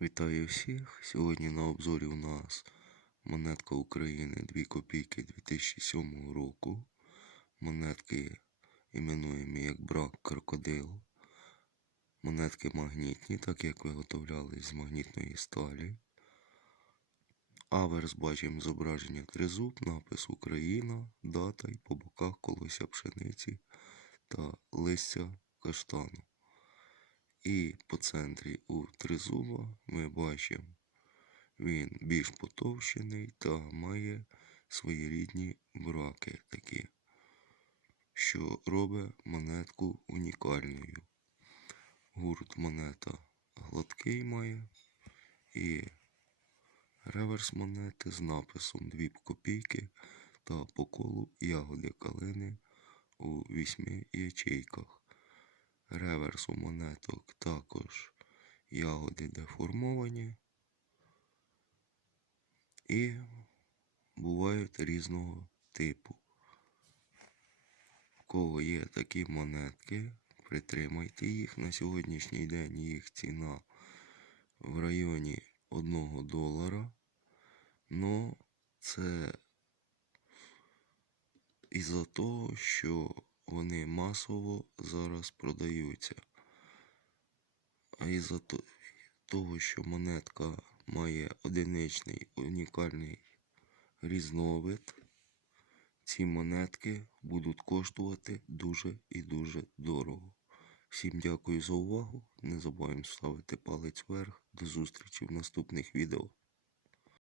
Вітаю всіх! Сьогодні на обзорі у нас монетка України 2 копійки 2007 року. Монетки іменуємо як брак крокодил. Монетки магнітні, так як виготовлялись з магнітної сталі. Аверс бачимо зображення тризуб, напис Україна, дата і по боках колося пшениці та листя каштану. І по центрі у тризуба ми бачимо, він більш потовщений та має своєрідні браки такі, що робить монетку унікальною. Гурт монета гладкий має і реверс монети з написом 2 копійки та по колу ягоди калини у вісьми ячейках. Реверс у монеток також ягоди деформовані і бувають різного типу. У кого є такі монетки, притримайте їх. На сьогоднішній день їх ціна в районі 1 долара. Но це із-за того, що вони масово зараз продаються. А із-за того, що монетка має одиничний унікальний різновид, ці монетки будуть коштувати дуже і дуже дорого. Всім дякую за увагу. Не забуваємо ставити палець вверх. До зустрічі в наступних відео.